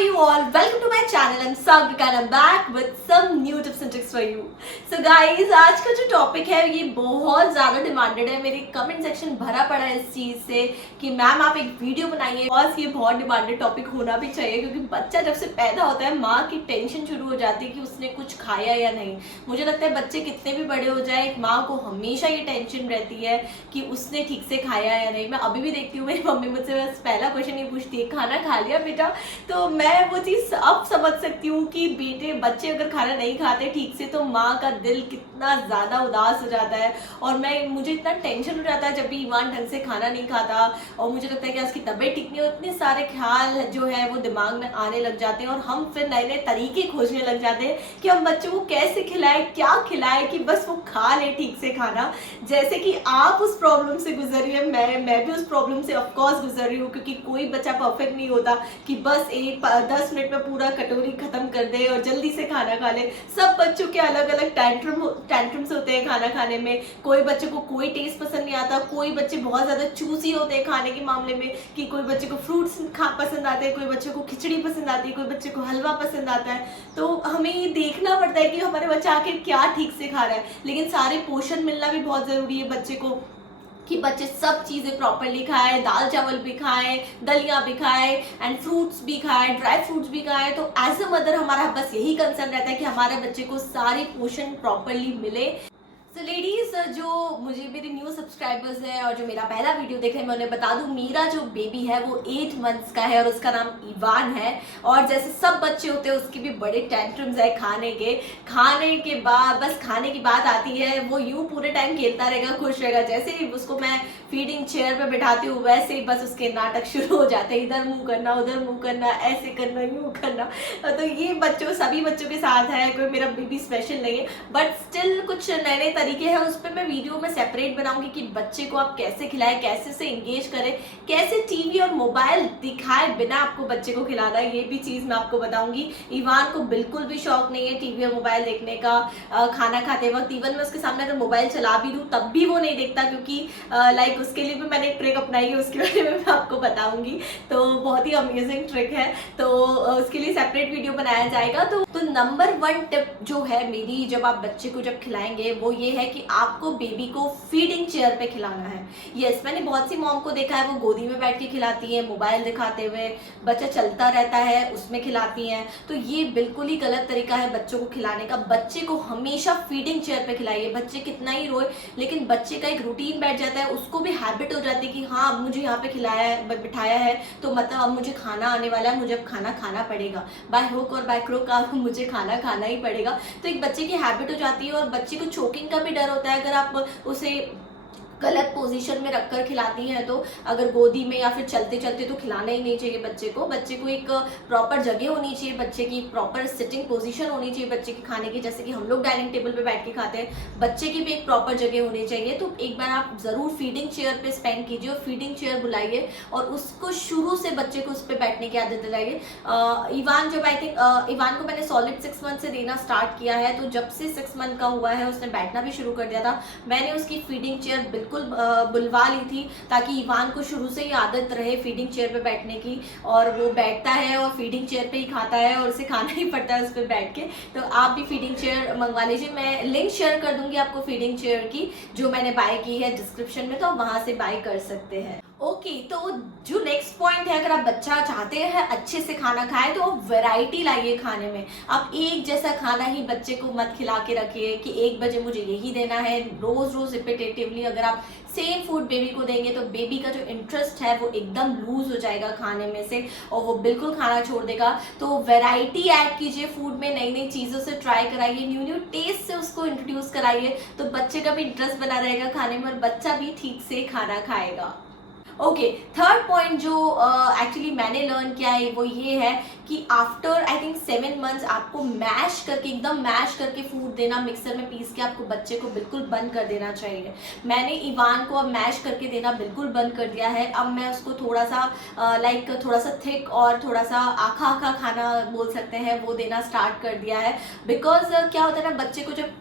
you all? Welcome to my channel. I'm Sagrika and I'm back with some new tips and tricks for you. So guys, आज का जो topic है ये बहुत ज़्यादा demanded है. मेरी कमेंट सेक्शन भरा पड़ा है इस चीज़ से कि मैम आप एक वीडियो बनाइए. बस ये बहुत डिमांडेड टॉपिक होना भी चाहिए क्योंकि बच्चा जब से पैदा होता है माँ की टेंशन शुरू हो जाती है कि उसने कुछ खाया या नहीं. मुझे लगता है बच्चे कितने भी बड़े हो जाए एक माँ को हमेशा ये टेंशन रहती है कि उसने ठीक से खाया या नहीं. मैं अभी भी देखती हूँ मेरी मम्मी मुझसे बस पहला क्वेश्चन ये पूछती है खाना खा लिया बेटा. तो मैं वो चीज़ अब समझ सकती हूँ कि बच्चे अगर खाना नहीं खाते ठीक से तो माँ का दिल कितना ज़्यादा उदास हो जाता है. और मुझे इतना टेंशन हो जाता है जब भी ईवान ढंग से खाना नहीं खाता और मुझे लगता है कि उसकी तबीयत ठीक नहीं हो. इतने सारे ख्याल जो है वो दिमाग में आने लग जाते हैं और हम फिर नए नए तरीके खोजने लग जाते हैं कि हम बच्चों को कैसे खिलाएं, क्या खिलाएं कि बस वो खा ले ठीक से खाना. जैसे कि आप उस प्रॉब्लम से गुजर रही है, मैं भी उस प्रॉब्लम से ऑफकोर्स गुजर रही हूँ क्योंकि कोई बच्चा परफेक्ट नहीं होता कि बस 10 मिनट में पूरा कटोरी खत्म कर दे और जल्दी से खाना खा ले. सब बच्चों के अलग अलग टैंट्रम्स होते हैं खाना खाने में. कोई बच्चे को कोई टेस्ट पसंद नहीं आता, कोई बच्चे बहुत ज़्यादा चूसी होते हैं खाने के मामले में कि कोई बच्चे को फ्रूट्स पसंद आते हैं, कोई बच्चे को खिचड़ी पसंद आती है, कोई बच्चे को हलवा पसंद आता है. तो हमें ये देखना पड़ता है कि हमारे बच्चा आखिर क्या ठीक से खा रहा है. लेकिन सारे पोषण मिलना भी बहुत ज़रूरी है बच्चे को कि बच्चे सब चीज़ें प्रॉपरली खाएं, दाल चावल भी खाएं, दलिया भी खाएं एंड फ्रूट्स भी खाएं, ड्राई फ्रूट्स भी खाएं. तो एज अ मदर हमारा बस यही कंसर्न रहता है कि हमारे बच्चे को सारे पोषण प्रॉपरली मिले. तो लेडीज जो मुझे मेरे न्यू सब्सक्राइबर्स हैं और जो मेरा पहला वीडियो देख रहे हैं मैं उन्हें बता दूं मेरा जो बेबी है वो 8 मंथ्स का है और उसका नाम ईवान है. और जैसे सब बच्चे होते हैं उसके भी बड़े टेंट्रम्स है खाने के बाद बस खाने की बात आती है वो यूं पूरे टाइम खेलता रहेगा, खुश रहेगा. जैसे ही उसको मैं फीडिंग चेयर पे बैठाती हूँ वैसे ही बस उसके नाटक शुरू हो जाते हैं. इधर मुंह करना, उधर मुंह करना, ऐसे करना, यूं करना. तो ये सभी बच्चों के साथ है, कोई मेरा बेबी स्पेशल नहीं है. बट स्टिल कुछ नए नए तरीके हैं उस पर मैं वीडियो में सेपरेट बनाऊंगी कि बच्चे को आप कैसे खिलाएं, कैसे से एंगेज करें, कैसे टीवी और मोबाइल दिखाए बिना आपको बच्चे को खिलाना है. ये भी चीज़ मैं आपको बताऊंगी. ईवान को बिल्कुल भी शौक नहीं है टीवी और मोबाइल देखने का खाना खाते वक्त. इवन मैं उसके सामने अगर मोबाइल चला भी दूँ तब भी वो नहीं देखता क्योंकि लाइक उसके लिए भी मैंने एक ट्रिक अपनाई है, उसके बारे में मैं आपको बताऊंगी. तो बहुत ही अमेजिंग ट्रिक है, तो उसके लिए सेपरेट वीडियो बनाया जाएगा. तो नंबर 1 टिप जो है मेरी जब आप बच्चे को जब खिलाएंगे वो ये है कि आपको बेबी को फीडिंग चेयर पे खिलाना है. यस, मैंने बहुत सी मॉम को देखा है वो गोदी में बैठ के खिलाती है मोबाइल दिखाते हुए, बच्चा चलता रहता है उसमें खिलाती हैं. तो ये बिल्कुल ही गलत तरीका है बच्चों को खिलाने का. बच्चे को हमेशा फीडिंग चेयर पे खिलाइए. बच्चे कितना ही रोए लेकिन बच्चे का एक रूटीन बैठ जाता है, उसको भी हैबिट हो जाती है कि हाँ अब मुझे यहाँ पे खिलाया है, बिठाया है तो मतलब अब मुझे खाना आने वाला है, मुझे अब खाना खाना पड़ेगा. बाय हुक और बाय क्रुक अब मुझे खाना खाना ही पड़ेगा. तो एक बच्चे की हैबिट हो जाती है और बच्चे को चोकिंग का भी डर होता है अगर आप उसे गलत पोजीशन में रखकर खिलाती हैं. तो अगर गोदी में या फिर चलते चलते तो खिलाना ही नहीं चाहिए बच्चे को एक प्रॉपर जगह होनी चाहिए, बच्चे की प्रॉपर सिटिंग पोजीशन होनी चाहिए बच्चे के खाने की. जैसे कि हम लोग डाइनिंग टेबल पे बैठ के खाते हैं, बच्चे की भी एक प्रॉपर जगह होनी चाहिए. तो एक बार आप ज़रूर फीडिंग चेयर पे स्पेंड कीजिए और फीडिंग चेयर बुलाइए और उसको शुरू से बच्चे को उस पर बैठने की आदत दिलाइए. ईवान जब आई थिंक ईवान को मैंने सॉलिड 6 मंथ से देना स्टार्ट किया है तो जब से 6 मंथ का हुआ है उसने बैठना भी शुरू कर दिया था. मैंने उसकी फीडिंग चेयर बिल्कुल बुलवा ली थी ताकि ईवान को शुरू से ही आदत रहे फीडिंग चेयर पे बैठने की. और वो बैठता है और फीडिंग चेयर पे ही खाता है और उसे खाना ही पड़ता है उस पर बैठ के. तो आप भी फीडिंग चेयर मंगवा लीजिए. मैं लिंक शेयर कर दूंगी आपको फीडिंग चेयर की जो मैंने बाय की है डिस्क्रिप्शन में, तो आप वहां से बाय कर सकते हैं. ओके, तो जो नेक्स्ट पॉइंट है अगर आप बच्चा चाहते हैं अच्छे से खाना खाए तो वैरायटी लाइए खाने में. आप एक जैसा खाना ही बच्चे को मत खिला के रखिए कि 1 बजे मुझे यही देना है. रोज रोज रिपीटेटिवली अगर आप सेम फूड बेबी को देंगे तो बेबी का जो इंटरेस्ट है वो एकदम लूज हो जाएगा खाने में से और वो बिल्कुल खाना छोड़ देगा. तो वैरायटी ऐड कीजिए फूड में, नई नई चीज़ों से ट्राई कराइए, न्यू टेस्ट से उसको इंट्रोड्यूस कराइए तो बच्चे का भी इंटरेस्ट बना रहेगा खाने में और बच्चा भी ठीक से खाना खाएगा. ओके, थर्ड पॉइंट जो एक्चुअली मैंने लर्न किया है वो ये है कि आफ्टर आई थिंक 7 मंथ्स आपको मैश करके एकदम मैश करके फूड देना, मिक्सर में पीस के आपको बच्चे को बिल्कुल बंद कर देना चाहिए. मैंने ईवान को अब मैश करके देना बिल्कुल बंद कर दिया है. अब मैं उसको थोड़ा सा थोड़ा सा थिक और थोड़ा सा आखा आखा खाना बोल सकते हैं वो देना स्टार्ट कर दिया है. बिकॉज क्या होता है ना बच्चे को जब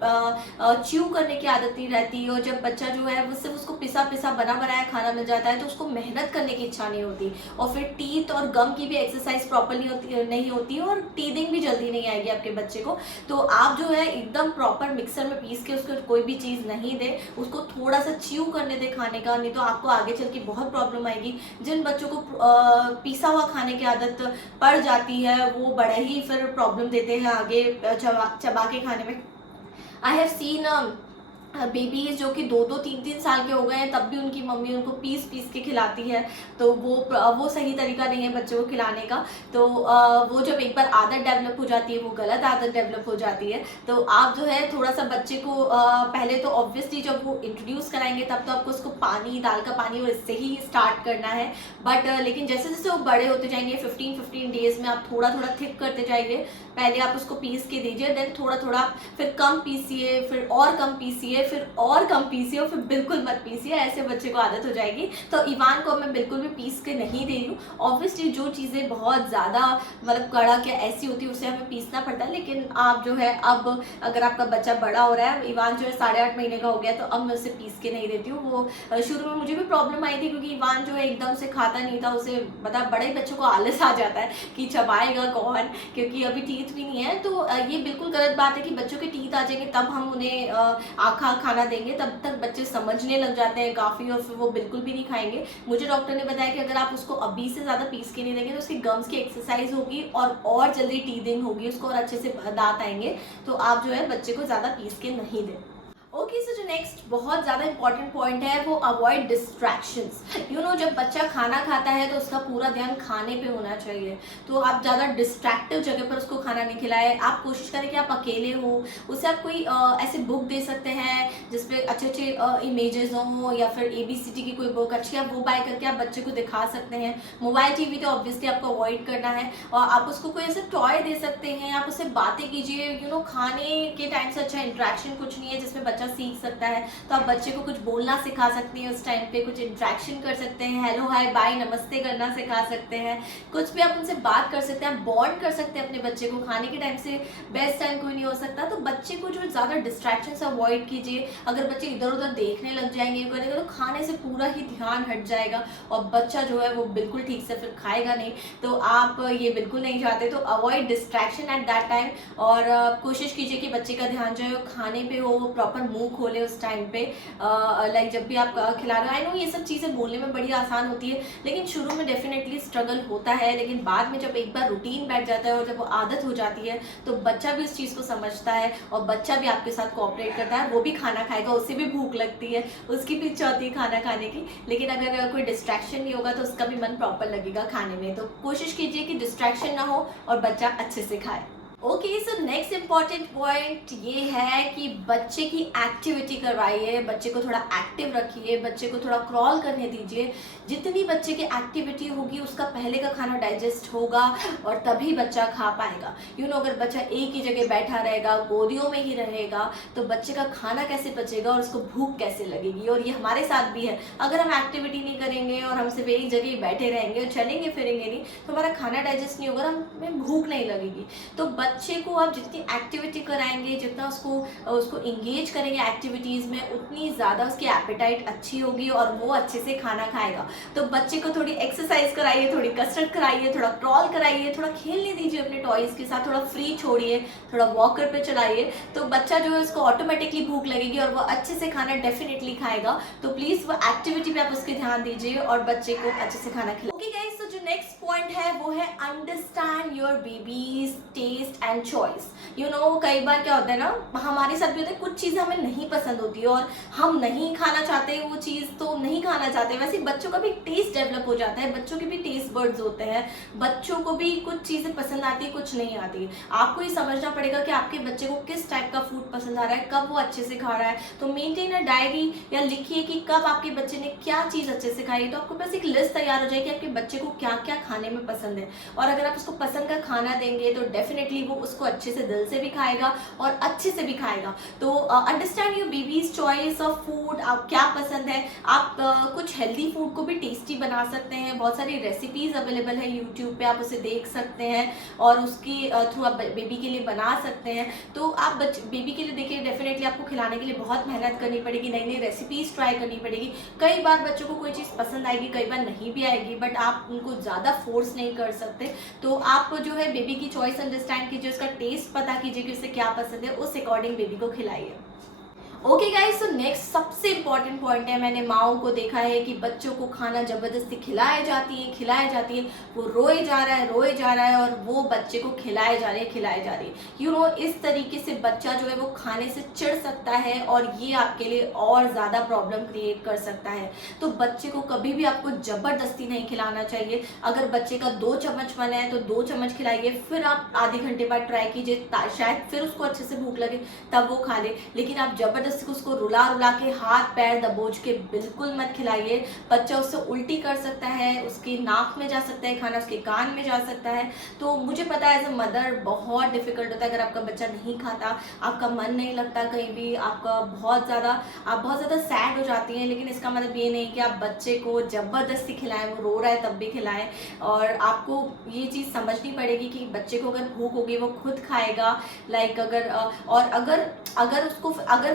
च्यू करने की आदत नहीं रहती और जब बच्चा जो है वो सिर्फ उसको पिसा पिसा बना बनाया खाना मिल जाता है तो उसको मेहनत करने की इच्छा नहीं होती, और फिर टीथ और गम की भी एक्सरसाइज प्रॉपरली नहीं होती है, और टीदिंग भी जल्दी नहीं आएगी आपके बच्चे को। तो आप जो है एकदम प्रॉपर मिक्सर में पीस के उसको कोई भी चीज़ नहीं दे, उसको थोड़ा सा च्यू करने दे खाने का, नहीं तो आपको आगे चल के बहुत प्रॉब्लम आएगी। जिन बच्चों को पिसा हुआ खाने की आदत पड़ जाती है वो बड़ा ही फिर प्रॉब्लम देते हैं आगे चबा के खाने में। आई हैव सीन बेबीज जो कि 2-2, 3-3 साल के हो गए हैं, तब भी उनकी मम्मी उनको पीस पीस के खिलाती है, तो वो सही तरीका नहीं है बच्चों को खिलाने का। तो वो जब एक बार आदत डेवलप हो जाती है वो गलत आदत डेवलप हो जाती है। तो आप जो है थोड़ा सा बच्चे को पहले तो ऑब्वियसली जब वो इंट्रोड्यूस कराएंगे तब तो आपको उसको पानी, दाल का पानी और इससे ही स्टार्ट करना है। बट लेकिन जैसे जैसे वो बड़े होते जाएंगे 15-15 डेज में आप थोड़ा थोड़ा थिक करते जाइए। पहले आप उसको पीस के दीजिए, देन थोड़ा थोड़ा फिर कम पीसिए, फिर और कम पीसिए, फिर और कम पीसिए, और फिर बिल्कुल मत पीसिए। ऐसे बच्चे को आदत हो जाएगी। तो इवान को मैं बिल्कुल भी पीस के नहीं दे रही हूँ। ऑब्वियसली जो चीज़ें बहुत ज़्यादा मतलब कड़क या ऐसी होती है उसे हमें पीसना पड़ता है, लेकिन आप जो है अब अगर आपका बच्चा बड़ा हो रहा है, इवान जो है 8.5 महीने का हो गया, तो अब मैं उसे पीस के नहीं देती हूँ। वो शुरू में मुझे भी प्रॉब्लम आई थी, क्योंकि इवान जो है एकदम से खाता नहीं था, उसे मतलब बड़े बच्चों को आलस आ जाता है कि चबाएगा कौन, क्योंकि अभी टीथ भी नहीं है। तो ये बिल्कुल गलत बात है कि बच्चों के टीथ आ जाएंगे तब हम उन्हें आखा खाना देंगे, तब तक बच्चे समझने लग जाते हैं काफ़ी, और फिर वो बिल्कुल भी नहीं खाएंगे। मुझे डॉक्टर ने बताया कि अगर आप उसको अभी से ज़्यादा पीस के नहीं देंगे तो उसकी गम्स की एक्सरसाइज होगी और जल्दी टीदिंग होगी उसको, और अच्छे से दांत आएंगे। तो आप जो है बच्चे को ज़्यादा पीस के नहीं दें। ओके, सो जो नेक्स्ट बहुत ज़्यादा इंपॉर्टेंट पॉइंट है वो अवॉइड डिस्ट्रैक्शंस। जब बच्चा खाना खाता है तो उसका पूरा ध्यान खाने पे होना चाहिए। तो आप ज़्यादा डिस्ट्रैक्टिव जगह पर उसको खाना नहीं खिलाएं। आप कोशिश करें कि आप अकेले हो, उसे आप कोई ऐसे बुक दे सकते हैं जिसपे अच्छे अच्छे इमेजेस हों, या फिर ABCD की कोई बुक अच्छी आप वो बाय करके आप बच्चे को दिखा सकते हैं। मोबाइल TV तो ऑब्वियसली आपको अवॉइड करना है, और आप उसको कोई ऐसे टॉय दे सकते हैं, आप उससे बातें कीजिए। खाने के टाइम से अच्छा इंट्रैक्शन कुछ नहीं है जिसमें बच्चा सीख सकता है। तो आप बच्चे को कुछ बोलना सिखा सकते हैं, उस टाइम पे कुछ इंट्रैक्शन कर सकते हैं, हेलो हाय बाय नमस्ते करना सिखा सकते हैं, कुछ भी आप उनसे बात कर सकते हैं, आप बॉन्ड कर सकते हैं अपने बच्चे को। खाने के टाइम से बेस्ट टाइम कोई नहीं हो सकता। तो बच्चे को जो ज़्यादा डिस्ट्रैक्शन से अवॉइड कीजिए। अगर बच्चे इधर उधर देखने लग जाएंगे करेंगे तो खाने से पूरा ही ध्यान हट जाएगा, और बच्चा जो है वो बिल्कुल ठीक से फिर खाएगा नहीं। तो आप ये बिल्कुल नहीं चाहते, तो avoid distraction at that time, और कोशिश कीजिए कि बच्चे का ध्यान जो है वो खाने पे हो, वो प्रॉपर मुंह खोले उस टाइम पे। लाइक जब भी आप खिला रहे हो, आई नो ये सब चीज़ें बोलने में बड़ी आसान होती है, लेकिन शुरू में डेफिनेटली स्ट्रगल होता है, लेकिन बाद में जब एक बार रूटीन बैठ जाता है और जब वो आदत हो जाती है तो बच्चा भी उस चीज़ को समझता है, और बच्चा भी आपके साथ कोऑपरेट करता है। वो भी खाना खाएगा, उसे भी भूख लगती है, उसकी भी इच्छा होती है खाना खाने की, लेकिन अगर कोई डिस्ट्रैक्शन नहीं होगा तो उसका भी मन प्रॉपर लगेगा खाने में। तो कोशिश कीजिए कि डिस्ट्रैक्शन ना हो और बच्चा अच्छे से खाए। Okay, so next important point ये है कि बच्चे की एक्टिविटी करवाइए, बच्चे को थोड़ा एक्टिव रखिए, बच्चे को थोड़ा क्रॉल करने दीजिए। जितनी बच्चे की एक्टिविटी होगी उसका पहले का खाना डाइजेस्ट होगा, और तभी बच्चा खा पाएगा। अगर बच्चा एक ही जगह बैठा रहेगा, गोदियों में ही रहेगा, तो बच्चे का खाना कैसे पचेगा और उसको भूख कैसे लगेगी। और ये हमारे साथ भी है, अगर हम एक्टिविटी नहीं करेंगे और हम सिर्फ एक जगह बैठे रहेंगे और चलेंगे फिरेंगे नहीं, तो हमारा खाना डाइजेस्ट नहीं होगा, हमें भूख नहीं लगेगी। तो बच्चे को आप जितनी एक्टिविटी कराएंगे, जितना उसको इंगेज करेंगे एक्टिविटीज़ में, उतनी ज़्यादा उसकी एपेटाइट अच्छी होगी और वो अच्छे से खाना खाएगा। तो बच्चे को थोड़ी एक्सरसाइज कराइए, थोड़ी कसरत कराइए, थोड़ा क्रॉल कराइए, थोड़ा खेलने दीजिए अपने टॉयज़ के साथ, थोड़ा फ्री छोड़िए, थोड़ा वॉकर पे चलाइए, तो बच्चा जो है उसको ऑटोमेटिकली भूख लगेगी और वो अच्छे से खाना डेफिनेटली खाएगा। तो प्लीज़ वो एक्टिविटी पे आप उसके ध्यान दीजिए और बच्चे को अच्छे से खाना खिलाइए। ओके गाइस, तो जो नेक्स्ट पॉइंट है वो है understand your baby's taste and choice. कई बार क्या होता है ना, हमारे साथ भी होता है, कुछ चीज़ें हमें नहीं पसंद होती है और हम नहीं खाना चाहते वो चीज़, तो नहीं खाना चाहते। वैसे बच्चों का भी टेस्ट डेवलप हो जाता है, बच्चों के भी टेस्ट बर्ड्स होते हैं, बच्चों को भी कुछ चीज़ें पसंद आती है, कुछ नहीं आती। आपको ये समझना पड़ेगा कि आपके बच्चे को किस टाइप का फूड पसंद आ रहा है, कब वो अच्छे से खा रहा है। तो मेंटेन अ डायरी, या लिखिए कि कब आपके बच्चे ने क्या चीज़ अच्छे से खाई है, तो आपके पास एक लिस्ट तैयार हो जाएगी आपके बच्चे को क्या क्या खाने में पसंद है। और अगर आप उसको पसंद का खाना देंगे तो डेफिनेटली वो उसको अच्छे से दिल से भी खाएगा और अच्छे से भी खाएगा। तो understand your babies choice of food, आप क्या पसंद है। आप कुछ हेल्दी फूड को भी टेस्टी बना सकते हैं। बहुत सारी रेसिपीज अवेलेबल है यूट्यूब पे, आप उसे देख सकते हैं और उसकी थ्रू आप बेबी के लिए बना सकते हैं। तो आप बेबी के लिए देखिए, डेफिनेटली आपको खिलाने के लिए बहुत मेहनत करनी पड़ेगी, नई नई रेसिपीज ट्राई करनी पड़ेगी। कई बार बच्चों को कोई चीज़ पसंद आएगी, कई बार नहीं भी आएगी, बट आप उनको ज़्यादा फोर्स नहीं कर सकते। तो आप जो है बेबी की चॉइस अंडरस्टैंड कीजिए, उसका टेस्ट पता कीजिए कि उसे क्या पसंद है, उस अकॉर्डिंग बेबी को खिलाइए। ओके गाइस, तो नेक्स्ट सबसे इंपॉर्टेंट पॉइंट है, मैंने माओ को देखा है कि बच्चों को खाना जबरदस्ती खिलाए जाती है, वो रोए जा रहा है और वो बच्चे को खिलाए जा रही है। यू नो, इस तरीके से बच्चा जो है वो खाने से चिढ़ सकता है और ये आपके लिए और ज़्यादा प्रॉब्लम क्रिएट कर सकता है। तो बच्चे को कभी भी आपको जबरदस्ती नहीं खिलाना चाहिए। अगर बच्चे का 2 चम्मच मन है तो 2 चम्मच खिलाइए, फिर आप आधे घंटे बाद ट्राई कीजिए, शायद फिर उसको अच्छे से भूख लगे तब वो खा ले। लेकिन आप जबरदस्ती उसको रुला के हाथ पैर दबोच के बिल्कुल मत खिलाइए। बच्चा उससे उल्टी कर सकता है, उसकी नाक में जा सकता है खाना, उसके कान में जा सकता है। तो मुझे पता है एज अ मदर बहुत डिफिकल्ट होता है अगर आपका बच्चा नहीं खाता, आपका मन नहीं लगता कहीं भी, आप बहुत ज़्यादा सैड हो जाती हैं। लेकिन इसका मतलब ये नहीं कि आप बच्चे को जबरदस्ती खिलाएं, वो रो रहा है तब भी खिलाएं। और आपको ये चीज़ समझनी पड़ेगी कि बच्चे को अगर भूख होगी वो खुद खाएगा। लाइक अगर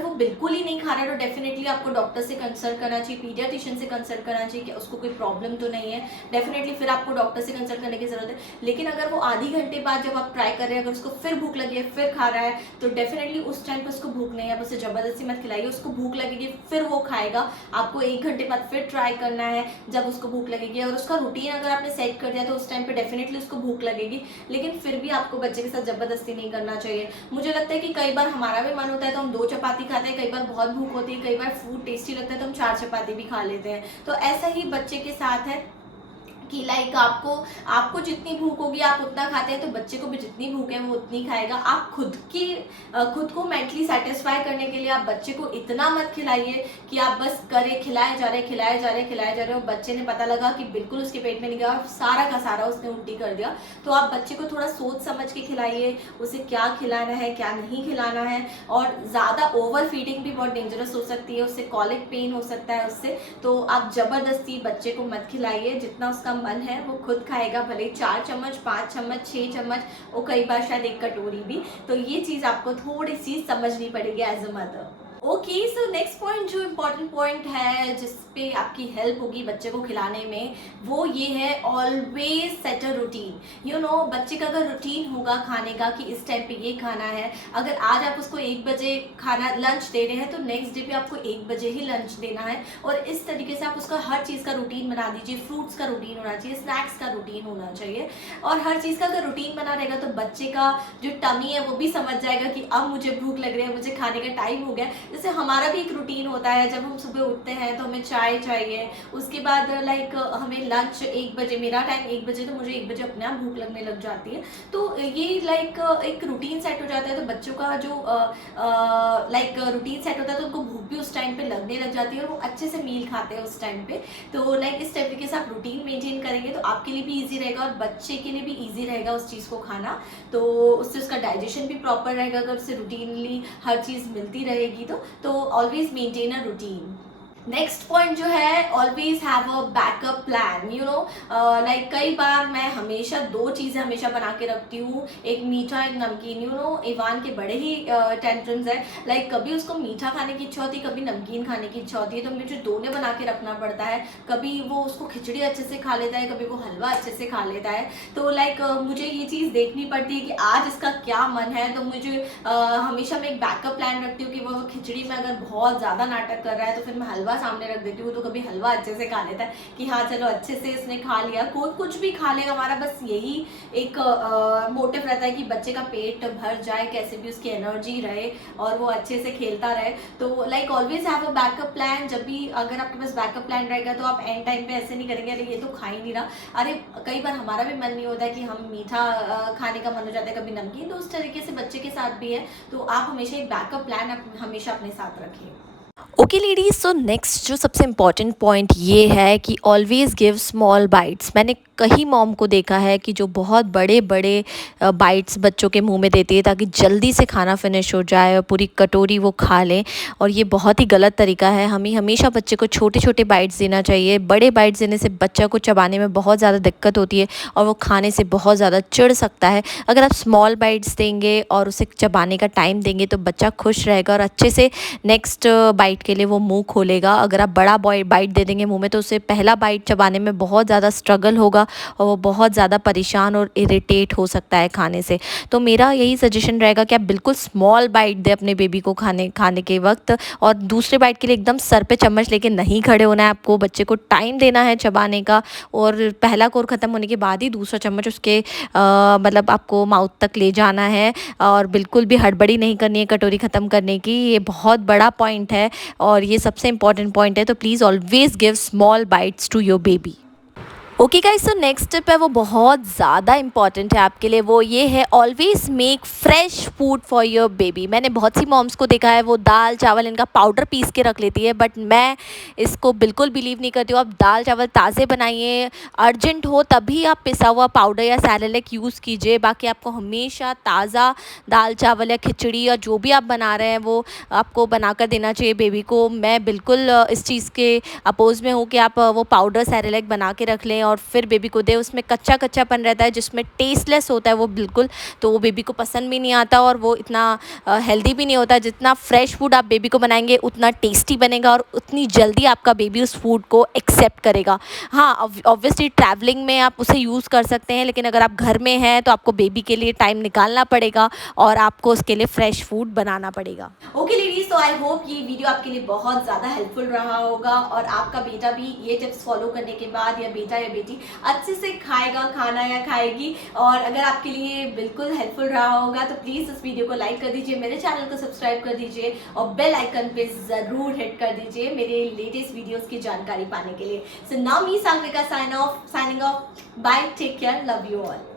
वो बिल्कुल ही नहीं खा रहा है तो डेफिनेटली आपको डॉक्टर से कंसल्ट करना चाहिए, पीडियाट्रिशियन से कंसल्ट करना चाहिए कि उसको कोई प्रॉब्लम तो नहीं है। डेफिनेटली फिर आपको डॉक्टर से कंसल्ट करने की जरूरत है। लेकिन अगर वो आधी घंटे बाद जब आप ट्राई कर रहे हैं, अगर उसको फिर भूख लगी है, फिर खा रहा है, तो डेफिनेटली उस टाइम पर उसको भूख नहीं है, आप उसे जबरदस्ती मत खिलाइए। उसको भूख लगेगी फिर वो खाएगा, आपको 1 घंटे बाद फिर ट्राई करना है जब उसको भूख लगेगी। और उसका रूटीन अगर आपने सेट कर दिया तो उस टाइम पर डेफिनेटली उसको भूख लगेगी। लेकिन फिर भी आपको बच्चे के साथ जबरदस्ती नहीं करना चाहिए। मुझे लगता है कि कई बार हमारा भी मन होता है तो हम 2 चपाती खाते हैं, कई बार बहुत भूख होती है, कई बार फूड टेस्टी लगता है तो हम 4 चपाती भी खा लेते हैं। तो ऐसा ही बच्चे के साथ है कि लाइक आपको जितनी भूख होगी आप उतना खाते हैं, तो बच्चे को भी जितनी भूख है वो उतनी खाएगा। आप खुद को मेंटली सेटिस्फाई करने के लिए आप बच्चे को इतना मत खिलाइए कि आप बस खिलाए जा रहे और बच्चे ने पता लगा कि बिल्कुल उसके पेट में नहीं गया और सारा का सारा उसने उल्टी कर दिया। तो आप बच्चे को थोड़ा सोच समझ के खिलाइए, उसे क्या खिलाना है क्या नहीं खिलाना है। और ज़्यादा ओवर फीडिंग भी बहुत डेंजरस हो सकती है, उससे कॉलिक पेन हो सकता है उससे। तो आप जबरदस्ती बच्चे को मत खिलाइए, जितना उसका मन है वो खुद खाएगा, भले 4 चम्मच 5 चम्मच 6 चम्मच और कई बार शायद 1 कटोरी भी। तो ये चीज़ आपको थोड़ी सी समझनी पड़ेगी as a mother. Okay, so next point जो इम्पोर्टेंट पॉइंट है जिसपे आपकी हेल्प होगी बच्चे को खिलाने में, वो ये है always set a routine. You know, बच्चे का अगर रूटीन होगा खाने का कि इस टाइम पे ये खाना है, अगर आज आप उसको 1 बजे खाना लंच दे रहे हैं तो नेक्स्ट डे पे आपको 1 बजे ही लंच देना है। और इस तरीके से आप उसका हर चीज़ का रूटीन बना दीजिए। फ्रूट्स का रूटीन होना चाहिए, स्नैक्स का रूटीन होना चाहिए, और हर चीज़ का अगर रूटीन बना रहेगा तो बच्चे का जो टमी है वो भी समझ जाएगा कि अब मुझे भूख लग रही है, मुझे खाने का टाइम हो गया। जैसे हमारा भी एक रूटीन होता है, जब हम सुबह उठते हैं तो हमें चाय चाहिए, उसके बाद लाइक हमें लंच 1 बजे, मेरा टाइम 1 बजे, तो मुझे 1 बजे अपने आप भूख लगने लग जाती है। तो ये लाइक एक रूटीन सेट हो जाता है। तो बच्चों का जो लाइक रूटीन सेट होता है तो उनको भूख भी उस टाइम पे लगने लग जाती है और वो अच्छे से मील खाते हैं उस टाइम पे। तो लाइक इस तरीके से आप रूटीन मेंटेन करेंगे तो आपके लिए भी ईजी रहेगा और बच्चे के लिए भी ईजी रहेगा उस चीज़ को खाना। तो उससे उसका डाइजेशन भी प्रॉपर रहेगा अगर उससे रूटीनली हर चीज़ मिलती रहेगी तो always maintain a routine. Next point जो है, always have a backup plan. You know, like कई बार मैं हमेशा 2 चीज़ें हमेशा बना के रखती हूँ, एक मीठा एक नमकीन। यू नो, इवान के बड़े ही टेंट्रम्स है, लाइक कभी उसको मीठा खाने की इच्छा होती है, कभी नमकीन खाने की इच्छा होती है, तो मुझे दोनों बना के रखना पड़ता है। कभी वो उसको खिचड़ी अच्छे से खा लेता है, कभी वो हलवा अच्छे से खा लेता है। तो लाइक मुझे ये चीज़ देखनी पड़ती है कि आज इसका क्या मन है। तो मुझे हमेशा मैं एक बैकअप प्लान रखती हूँ कि वो खिचड़ी में अगर बहुत ज़्यादा नाटक कर रहा है तो फिर मैं हलवा सामने रख देती हूँ, तो कभी हलवा अच्छे से खा लेता है कि हाँ चलो अच्छे से इसने खा लिया। कोई कुछ भी खा ले, हमारा बस यही एक मोटिव रहता है कि बच्चे का पेट भर जाए, कैसे भी उसकी एनर्जी रहे और वो अच्छे से खेलता रहे। तो like always have a backup plan. जब भी अगर आपके पास बैकअप प्लान रहेगा तो आप एंड टाइम पे ऐसे नहीं करेंगे अरे ये तो खा ही नहीं रहा। अरे कई बार हमारा भी मन नहीं होता है कि हम मीठा खाने का मन हो जाता है, कभी नमकीन। तो उस तरीके से बच्चे के साथ भी है, तो आप हमेशा एक बैकअप प्लान हमेशा अपने साथ रखें। ओके लेडीज, सो नेक्स्ट जो सबसे इम्पॉर्टेंट पॉइंट ये है कि ऑलवेज गिव स्मॉल बाइट्स। मैंने कई मॉम को देखा है कि जो बहुत बड़े बड़े बाइट्स बच्चों के मुंह में देती है ताकि जल्दी से खाना फिनिश हो जाए और पूरी कटोरी वो खा लें, और ये बहुत ही गलत तरीका है। हमें हमेशा बच्चे को छोटे छोटे बाइट्स देना चाहिए। बड़े बाइट्स देने से बच्चा को चबाने में बहुत ज़्यादा दिक्कत होती है और वो खाने से बहुत ज़्यादा चिढ़ सकता है। अगर आप स्मॉल बाइट्स देंगे और उसे चबाने का टाइम देंगे तो बच्चा खुश रहेगा और अच्छे से नेक्स्ट बाइट के लिए वो मुंह खोलेगा। अगर आप बड़ा बाइट दे देंगे मुंह में तो उसे पहला बाइट चबाने में बहुत ज़्यादा स्ट्रगल होगा और वो बहुत ज़्यादा परेशान और इरिटेट हो सकता है खाने से। तो मेरा यही सजेशन रहेगा कि आप बिल्कुल स्मॉल बाइट दें अपने बेबी को खाने के वक्त, और दूसरे बाइट के लिए एकदम सर पे चम्मच लेके नहीं खड़े होना है आपको। बच्चे को टाइम देना है चबाने का, और पहला कोर ख़त्म होने के बाद ही दूसरा चम्मच उसके मतलब आपको माउथ तक ले जाना है, और बिल्कुल भी हड़बड़ी नहीं करनी है कटोरी ख़त्म करने की। ये बहुत बड़ा पॉइंट है और ये सबसे इम्पॉर्टेंट पॉइंट है। तो please always give small bites to your baby. Okay guys, तो नेक्स्ट टिप है वो बहुत ज़्यादा इंपॉर्टेंट है आपके लिए। वो ये है, always make fresh food for your baby. मैंने बहुत सी मॉम्स को देखा है वो दाल चावल इनका पाउडर पीस के रख लेती है, बट मैं इसको बिल्कुल बिलीव नहीं करती हूँ। आप दाल चावल ताज़े बनाइए, अर्जेंट हो तभी आप पिसा हुआ पाउडर या सैरेलेक यूज़ कीजिए। बाकी आपको हमेशा ताज़ा दाल चावल या खिचड़ी या जो भी आप बना रहे हैं वो आपको बनाकर देना चाहिए बेबी को। मैं बिल्कुल इस चीज़ के अपोज़ में हूँ कि आप वो पाउडर सैरेलेक बना के रख लें और फिर बेबी को दे। उसमें कच्चा कच्चापन रहता है जिसमें टेस्टलेस होता है वो बिल्कुल, तो वो बेबी को पसंद भी नहीं आता और वो इतना हेल्दी भी नहीं होता। जितना फ्रेश फूड आप बेबी को बनाएंगे उतना टेस्टी बनेगा और उतनी जल्दी आपका बेबी उस फूड को एक्सेप्ट करेगा। हाँ, ऑब्वियसली ट्रैवलिंग में आप उसे यूज़ कर सकते हैं, लेकिन अगर आप घर में हैं तो आपको बेबी के लिए टाइम निकालना पड़ेगा और आपको उसके लिए फ्रेश फूड बनाना पड़ेगा। ओके लेडीज, तो आई होप ये वीडियो आपके लिए बहुत ज़्यादा हेल्पफुल रहा होगा और आपका बेटा भी ये टिप्स फॉलो करने के बाद, या बेटा या बेटी अच्छे से खाएगा खाना या खाएगी। और अगर आपके लिए बिल्कुल हेल्पफुल रहा होगा तो प्लीज़ इस वीडियो को लाइक कर दीजिए, मेरे चैनल को सब्सक्राइब कर दीजिए और बेल आइकन पे ज़रूर हिट कर दीजिए मेरे लेटेस्ट वीडियोज़ की जानकारी पाने के लिए। So now me Sagarika signing off. Bye, take care, love you all.